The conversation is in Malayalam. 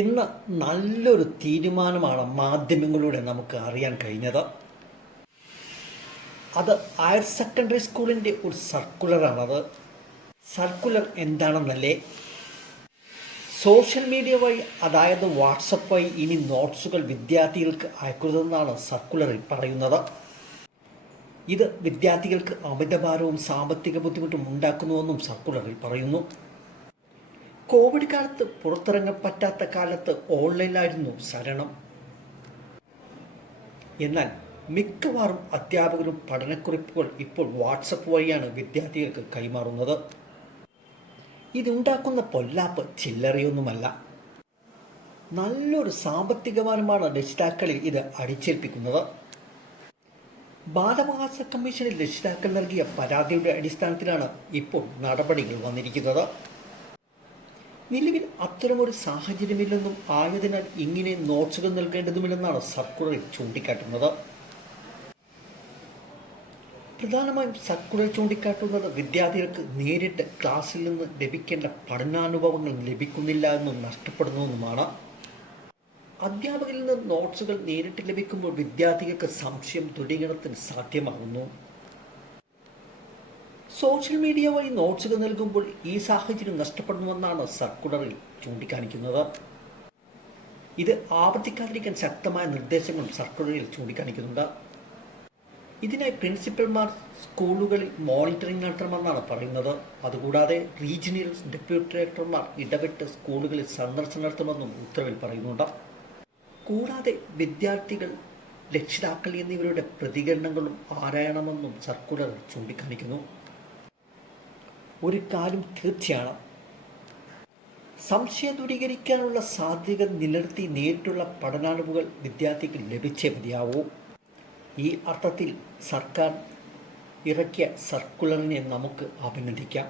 ഇന്ന് നല്ലൊരു തീരുമാനമാണ് മാധ്യമങ്ങളിലൂടെ നമുക്ക് അറിയാൻ കഴിഞ്ഞത്. അത് ഹയർ സെക്കൻഡറി സ്കൂളിന്റെ ഒരു സർക്കുലറാണത്. സർക്കുലർ എന്താണെന്നല്ലേ? സോഷ്യൽ മീഡിയ വഴി അതായത് വാട്സപ്പ് വഴി ഇനി നോട്ട്സുകൾ വിദ്യാർത്ഥികൾക്ക് അയക്കരുതെന്നാണ് സർക്കുലറിൽ പറയുന്നത്. ഇത് വിദ്യാർത്ഥികൾക്ക് അമിതഭാരവും സാമ്പത്തിക ബുദ്ധിമുട്ടും ഉണ്ടാക്കുന്നുവെന്നും സർക്കുലറിൽ പറയുന്നു. കോവിഡ് കാലത്ത് പുറത്തിറങ്ങാൻ പറ്റാത്ത കാലത്ത് ഓൺലൈനിലായിരുന്നു ശരണം എന്നാൽ മിക്കവാറും അധ്യാപകരും പഠനക്കുറിപ്പുകൾ ഇപ്പോൾ വാട്സപ്പ് വഴിയാണ് വിദ്യാർത്ഥികൾക്ക് കൈമാറുന്നത്. ഇതുണ്ടാക്കുന്ന പൊല്ലാപ്പ് ചില്ലറയൊന്നുമല്ല. നല്ലൊരു സാമ്പത്തിക ഭാരമാണ് രക്ഷിതാക്കളിൽ ഇത് അടിച്ചേൽപ്പിക്കുന്നത്. ബാലമഹാസ കമ്മീഷനിൽ രക്ഷിതാക്കൾ നൽകിയ പരാതിയുടെ അടിസ്ഥാനത്തിലാണ് ഇപ്പോൾ നടപടികൾ വന്നിരിക്കുന്നത്. നിലവിൽ അത്തരമൊരു സാഹചര്യമില്ലെന്നും ആയതിനാൽ ഇങ്ങനെ നോട്ട്സുകൾ നൽകേണ്ടതുമില്ലെന്നാണ് സർക്കുലറിൽ ചൂണ്ടിക്കാട്ടുന്നത്. പ്രധാനമായും സർക്കുലർ ചൂണ്ടിക്കാട്ടുന്നത് വിദ്യാർത്ഥികൾക്ക് നേരിട്ട് ക്ലാസ്സിൽ നിന്ന് ലഭിക്കേണ്ട പഠനാനുഭവങ്ങൾ ലഭിക്കുന്നില്ല എന്നും നഷ്ടപ്പെടുന്നുവെന്നുമാണ്. അധ്യാപകരിൽ നിന്ന് നോട്ട്സുകൾ നേരിട്ട് ലഭിക്കുമ്പോൾ വിദ്യാർത്ഥികൾക്ക് സംശയം ദൃഢീകരണത്തിന് സാധ്യമാകുന്നു. സോഷ്യൽ മീഡിയ വഴി നോട്ട്സുകൾ നൽകുമ്പോൾ ഈ സാഹചര്യം നഷ്ടപ്പെടുന്നുവെന്നാണ് സർക്കുലറിൽ ചൂണ്ടിക്കാണിക്കുന്നത്. ഇത് ആവർത്തിക്കാതിരിക്കാൻ ശക്തമായ നിർദ്ദേശങ്ങൾ സർക്കുലറിൽ ചൂണ്ടിക്കാണിക്കുന്നുണ്ട്. ഇതിനായി പ്രിൻസിപ്പൽമാർ സ്കൂളുകളിൽ മോണിറ്ററിംഗ് നടത്തണമെന്നാണ് പറയുന്നത്. അതുകൂടാതെ റീജിയണൽ ഡെപ്യൂട്ടി ഡയറക്ടർമാർ ഇടപെട്ട് സ്കൂളുകളിൽ സന്ദർശനം നടത്തുമെന്നും ഉത്തരവിൽ പറയുന്നുണ്ട്. കൂടാതെ വിദ്യാർത്ഥികൾ രക്ഷിതാക്കൾ എന്നിവരുടെ പ്രതികരണങ്ങളും ആരായണമെന്നും സർക്കുലർ ചൂണ്ടിക്കാണിക്കുന്നു. ഒരു കാര്യം തീർച്ചയാണ് സംശയം ദൂരീകരിക്കാനുള്ള സാധ്യത നിലനിർത്തി നേരിട്ടുള്ള പഠനാനുഭവങ്ങൾ വിദ്യാർത്ഥിക്ക് ലഭിച്ചേ മതിയാവൂ. ഈ അർത്ഥത്തിൽ സർക്കാർ ഇറക്കിയ സർക്കുലറിനെ നമുക്ക് അഭിനന്ദിക്കാം.